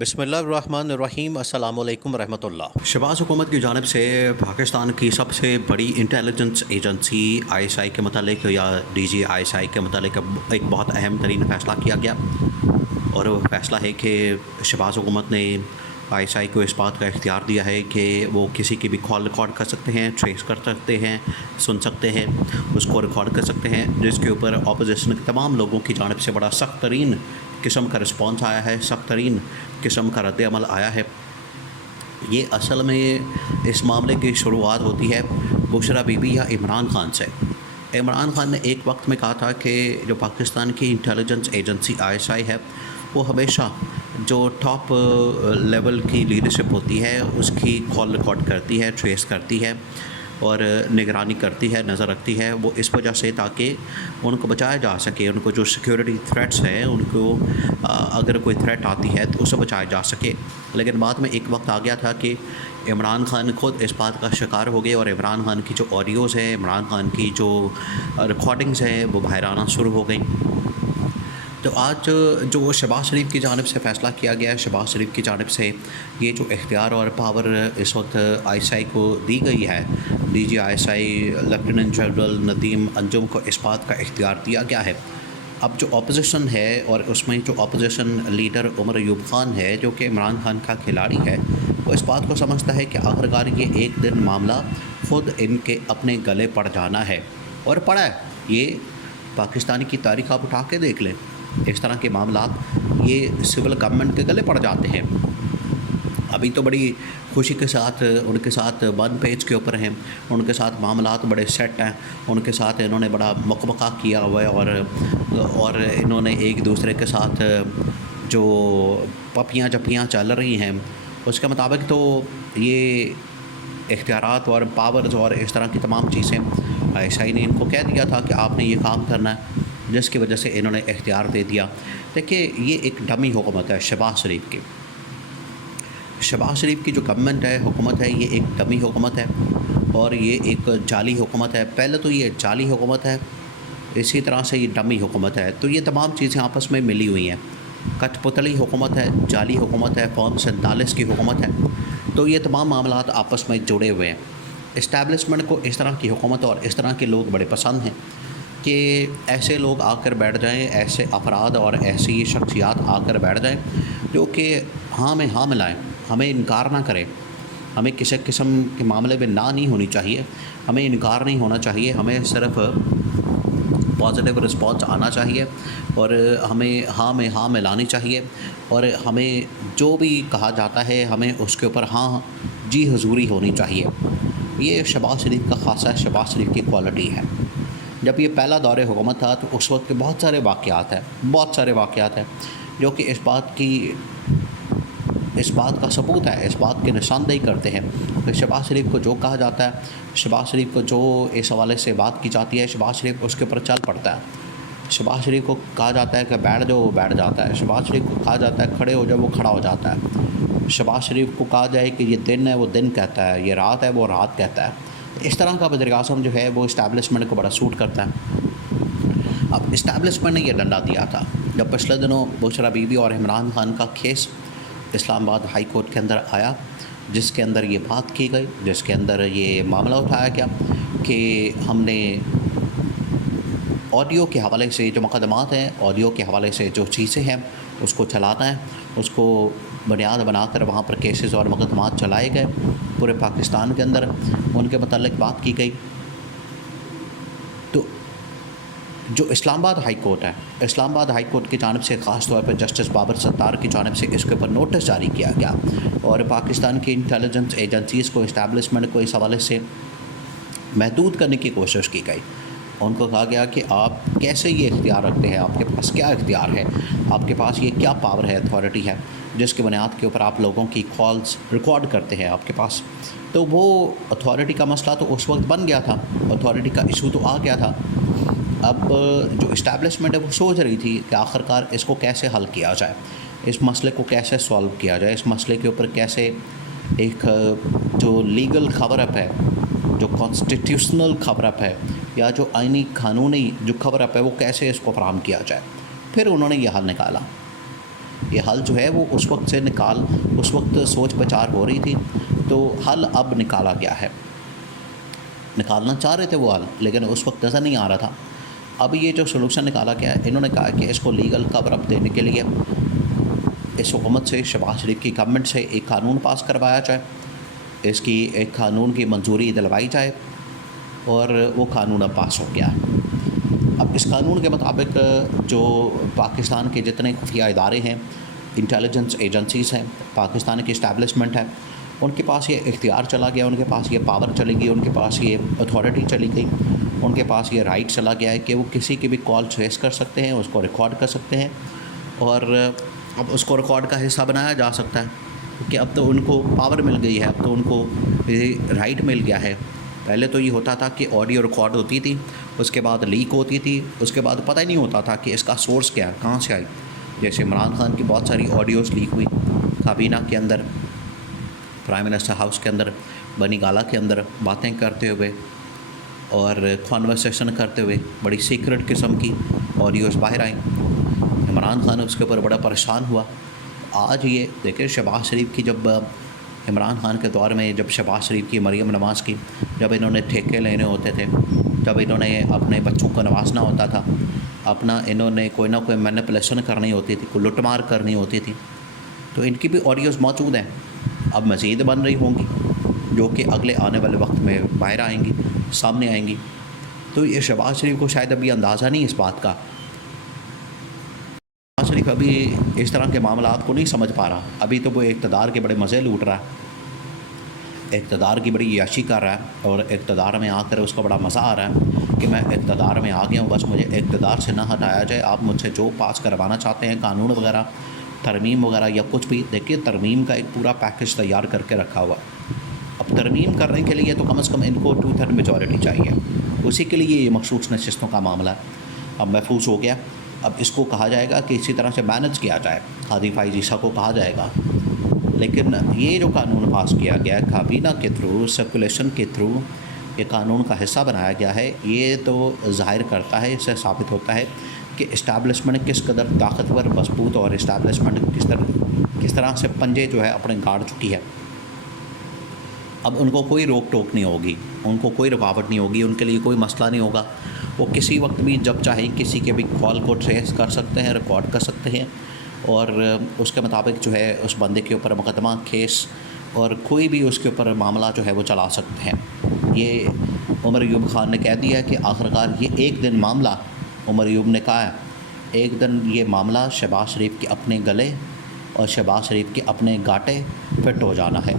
بسم اللہ الرحمن الرحیم، السلام علیکم ورحمۃ اللہ۔ شہباز حکومت کی جانب سے پاکستان کی سب سے بڑی انٹیلیجنس ایجنسی آئی ایس آئی کے متعلق یا ڈی جی آئی ایس آئی کے متعلق ایک بہت اہم ترین فیصلہ کیا گیا، اور وہ فیصلہ ہے کہ شہباز حکومت نے آئی ایس آئی کو اس بات کا اختیار دیا ہے کہ وہ کسی کی بھی کال ریکارڈ کر سکتے ہیں، ٹریس کر سکتے ہیں، سن سکتے ہیں، اس کو ریکارڈ کر سکتے ہیں، جس کے اوپر اپوزیشن کے تمام لوگوں کی جانب سے بڑا سخت ترین قسم کا رسپانس آیا ہے، سخت ترین قسم کا رد عمل آیا ہے۔ یہ اصل میں اس معاملے کی شروعات ہوتی ہے بشریٰ بی بی یا عمران خان سے۔ عمران خان نے ایک وقت میں کہا تھا کہ جو پاکستان کی انٹیلیجنس ایجنسی آئی ایس آئی ہے وہ ہمیشہ جو ٹاپ لیول کی لیڈرشپ ہوتی ہے اس کی کال ریکارڈ کرتی ہے، ٹریس کرتی ہے اور نگرانی کرتی ہے، نظر رکھتی ہے، وہ اس وجہ سے تاکہ ان کو بچایا جا سکے، ان کو جو سیکیورٹی تھریٹس ہیں ان کو اگر کوئی تھریٹ آتی ہے تو اسے بچایا جا سکے۔ لیکن بعد میں ایک وقت آ گیا تھا کہ عمران خان خود اس بات کا شکار ہو گئے، اور عمران خان کی جو آڈیوز ہیں، عمران خان کی جو ریکارڈنگز ہیں وہ باہر آنا شروع ہو گئیں۔ تو آج جو شہباز شریف کی جانب سے فیصلہ کیا گیا ہے، شہباز شریف کی جانب سے یہ جو اختیار اور پاور اس وقت آئی ایس آئی کو دی گئی ہے، D G I S I lieutenant general Nadeem Anjum کو اس بات کا اختیار دیا گیا ہے۔ اب جو اپوزیشن ہے اور اس میں جو اپوزیشن لیڈر عمر ایوب خان ہے جو کہ عمران خان کا کھلاڑی ہے، وہ اس بات کو سمجھتا ہے کہ آخرکار یہ ایک دن معاملہ خود ان کے اپنے گلے پڑ جانا ہے، اور پڑا ہے۔ یہ پاکستانی کی تاریخ آپ اٹھا کے دیکھ لیں، اس طرح کے معاملات یہ سول گورنمنٹ کے گلے پڑ جاتے ہیں۔ ابھی تو بڑی خوشی کے ساتھ ان کے ساتھ ون پیج کے اوپر ہیں، ان کے ساتھ معاملات بڑے سیٹ ہیں، ان کے ساتھ انہوں نے بڑا مکمکہ کیا ہوا ہے، اور انہوں نے ایک دوسرے کے ساتھ جو پپیاں جپیاں چل رہی ہیں اس کے مطابق تو یہ اختیارات اور پاورز اور اس طرح کی تمام چیزیں آئی ایس آئی نے ان کو کہہ دیا تھا کہ آپ نے یہ کام کرنا ہے، جس کی وجہ سے انہوں نے اختیار دے دیا۔ دیکھیے یہ ایک ڈمی حکومت ہے شہباز شریف کی، شہباز شریف کی جو گورنمنٹ ہے، حکومت ہے، یہ ایک ڈمی حکومت ہے اور یہ ایک جعلی حکومت ہے۔ پہلے تو یہ جعلی حکومت ہے، اسی طرح سے یہ ڈمی حکومت ہے، تو یہ تمام چیزیں آپس میں ملی ہوئی ہیں۔ کٹ پتلی حکومت ہے، جعلی حکومت ہے، فارم 47 کی حکومت ہے، تو یہ تمام معاملات آپس میں جڑے ہوئے ہیں۔ اسٹیبلشمنٹ کو اس طرح کی حکومت اور اس طرح کے لوگ بڑے پسند ہیں کہ ایسے لوگ آ کر بیٹھ جائیں، ایسے افراد اور ایسی شخصیات آ کر بیٹھ جائیں جو کہ ہاں میں ہاں ملائیں، ہمیں انکار نہ کریں۔ ہمیں کسی قسم کے معاملے میں نہ نہیں ہونی چاہیے، ہمیں انکار نہیں ہونا چاہیے، ہمیں صرف پازیٹیو رسپانس آنا چاہیے، اور ہمیں ہاں میں ہاں ملانی چاہیے، اور ہمیں جو بھی کہا جاتا ہے ہمیں اس کے اوپر ہاں جی حضوری ہونی چاہیے۔ یہ شہباز شریف کا خاصہ شہباز شریف کی کوالٹی ہے۔ جب یہ پہلا دور حکومت تھا تو اس وقت کے بہت سارے واقعات ہیں جو کہ اس بات کا ثبوت ہے، اس بات کی نشاندہی کرتے ہیں کہ شہباز شریف کو جو کہا جاتا ہے، شہباز شریف کو جو اس حوالے سے بات کی جاتی ہے، شہباز شریف اس کے اوپر چل پڑتا ہے۔ شہباز شریف کو کہا جاتا ہے کہ بیٹھ جاؤ، وہ بیٹھ جاتا ہے۔ شہباز شریف کو کہا جاتا ہے کھڑے ہو جاؤ، وہ کھڑا ہو جاتا ہے۔ شہباز شریف کو کہا جائے کہ یہ دن ہے، وہ دن کہتا ہے، یہ رات ہے، وہ رات کہتا ہے۔ اس طرح کا وزیر اعظم جو ہے وہ اسٹیبلشمنٹ کو بڑا سوٹ کرتا ہے۔ اب اسٹیبلشمنٹ نے یہ ڈنڈا دیا تھا جب پچھلے دنوں بشریٰ بی بی اور عمران خان کا کیس اسلام آباد ہائی کورٹ کے اندر آیا، جس کے اندر یہ بات کی گئی، جس کے اندر یہ معاملہ اٹھایا گیا کہ ہم نے آڈیو کے حوالے سے جو مقدمات ہیں، آڈیو کے حوالے سے جو چیزیں ہیں اس کو چلانا ہے، اس کو بنیاد بنا کر وہاں پر کیسز اور مقدمات چلائے گئے پورے پاکستان کے اندر، ان کے متعلق بات کی گئی۔ تو جو اسلام آباد ہائی کورٹ ہے، اسلام آباد ہائی کورٹ کی جانب سے خاص طور پر جسٹس بابر ستار کی جانب سے اس کے اوپر نوٹس جاری کیا گیا، اور پاکستان کی انٹیلیجنس ایجنسیز کو، اسٹیبلشمنٹ کو اس حوالے سے محدود کرنے کی کوشش کی گئی۔ ان کو کہا گیا کہ آپ کیسے یہ اختیار رکھتے ہیں، آپ کے پاس کیا اختیار ہے، آپ کے پاس یہ کیا پاور ہے، اتھارٹی ہے، جس کی بنیاد کے اوپر آپ لوگوں کی کالز ریکارڈ کرتے ہیں آپ کے پاس۔ تو وہ اتھارٹی کا مسئلہ تو اس وقت بن گیا تھا، اتھارٹی کا ایشو تو آ گیا تھا۔ اب جو اسٹیبلشمنٹ ہے وہ سوچ رہی تھی کہ آخرکار اس کو کیسے حل کیا جائے، اس مسئلے کو کیسے سالو کیا جائے، اس مسئلے کے اوپر کیسے ایک جو لیگل کور اپ ہے، جو کانسٹیٹیوشنل کور اپ ہے، یا جو آئینی قانونی جو کور اپ ہے، وہ کیسے اس کو فراہم کیا جائے۔ پھر انہوں نے یہ حل نکالا۔ یہ حل جو ہے وہ اس وقت سے اس وقت سوچ بچار ہو رہی تھی، تو حل اب نکالا گیا ہے. نکالنا چاہ رہے تھے وہ حل، لیکن اس وقت نظر نہیں آ رہا تھا. اب یہ جو سلوشن نکالا گیا ہے، انہوں نے کہا کہ اس کو لیگل کور اپ دینے کے لیے اس حکومت سے، شہباز شریف کی گورنمنٹ سے ایک قانون پاس کروایا جائے، اس کی ایک قانون کی منظوری دلوائی جائے، اور وہ قانون اب پاس ہو گیا ہے. اب اس قانون کے مطابق جو پاکستان کے جتنے خفیہ ادارے ہیں، انٹیلیجنس ایجنسیز ہیں، پاکستان کی اسٹیبلشمنٹ ہے، ان کے پاس یہ اختیار چلا گیا، ان کے پاس یہ پاور چلی گئی، ان کے پاس یہ اتھارٹی چلی گئی، ان کے پاس یہ رائٹ چلا گیا ہے کہ وہ کسی کی بھی کال ٹریس کر سکتے ہیں، اس کو ریکارڈ کر سکتے ہیں، اور اب اس کو ریکارڈ کا حصہ بنایا جا سکتا ہے کہ اب تو ان کو پاور مل گئی ہے، اب تو ان کو رائٹ مل گیا ہے. پہلے تو یہ ہوتا تھا کہ آڈیو ریکارڈ ہوتی تھی، اس کے بعد لیک ہوتی تھی، اس کے بعد پتہ ہی نہیں ہوتا تھا کہ اس کا سورس کیا ہے، کہاں سے آئی. جیسے عمران خان کی بہت ساری آڈیوز لیک ہوئی کابینہ کے اندر، پرائم منسٹر ہاؤس کے اندر، بنی گالا کے اندر باتیں کرتے ہوئے اور کانورسیشن کرتے ہوئے بڑی سیکرٹ قسم کی آڈیوز باہر آئیں. عمران خان اس کے اوپر بڑا پریشان ہوا. آج یہ دیکھیں شہباز شریف کی، جب عمران خان کے دور میں جب شہباز شریف کی، مریم نواز کی، جب انہوں نے ٹھیکے لینے ہوتے تھے، جب انہوں نے اپنے بچوں کو نوازنا ہوتا تھا، انہوں نے کوئی نہ کوئی مینپولیشن کرنی ہوتی تھی، کوئی لٹ مار کرنی ہوتی تھی، تو ان کی بھی آڈیوز موجود ہیں. اب مزید بن رہی ہوں گی جو کہ اگلے آنے والے وقت میں باہر آئیں گی، سامنے آئیں گی. تو یہ شہباز شریف کو شاید ابھی اندازہ نہیں اس بات کا. شہباز شریف ابھی اس طرح کے معاملات کو نہیں سمجھ پا رہا. ابھی تو وہ اقتدار کے بڑے مزے لوٹ رہا ہے، اقتدار کی بڑی عیاشی کر رہا ہے، اور اقتدار میں آ کر اس کو بڑا مزہ آ رہا ہے کہ میں اقتدار میں آ گیا ہوں، بس مجھے اقتدار سے نہ ہٹایا جائے. آپ مجھ سے جو پاس کروانا چاہتے ہیں، قانون وغیرہ، ترمیم وغیرہ یا کچھ بھی، دیکھیے ترمیم کا ایک پورا پیکج تیار کر کے رکھا ہوا. اب ترمیم کرنے کے لیے تو کم از کم ان کو 2/3 میجورٹی چاہیے، اسی کے لیے یہ مخصوص نشستوں کا معاملہ ہے. اب محفوظ ہو گیا. اب اس کو کہا جائے گا کہ اسی طرح سے مینج کیا جائے، ہادی فائز عیسیٰ کو کہا جائے گا. لیکن یہ جو قانون پاس کیا گیا ہے کابینہ کے تھرو، سرکولیشن کے تھرو یہ قانون کا حصہ بنایا گیا ہے، یہ تو ظاہر کرتا ہے، اس سے ثابت ہوتا ہے کہ اسٹیبلشمنٹ کس قدر طاقتور، مضبوط، اور اسٹیبلشمنٹ کس طرح سے پنجے جو ہے اپنے گاڑ چکی ہے. اب ان کو کوئی روک ٹوک نہیں ہوگی، ان کو کوئی رکاوٹ نہیں ہوگی، ان کے لیے کوئی مسئلہ نہیں ہوگا. وہ کسی وقت بھی جب چاہیں کسی کے بھی کال کو ٹریس کر سکتے ہیں، ریکارڈ کر سکتے ہیں، اور اس کے مطابق جو ہے اس بندے کے اوپر مقدمہ، کیس، اور کوئی بھی اس کے اوپر معاملہ جو ہے وہ چلا سکتے ہیں. یہ عمر ایوب خان نے کہہ دیا کہ آخرکار یہ ایک دن معاملہ، عمر ایوب نے کہا ہے ایک دن یہ معاملہ شہباز شریف کے اپنے گلے اور شہباز شریف کے اپنے گاٹے فٹ ہو جانا ہے.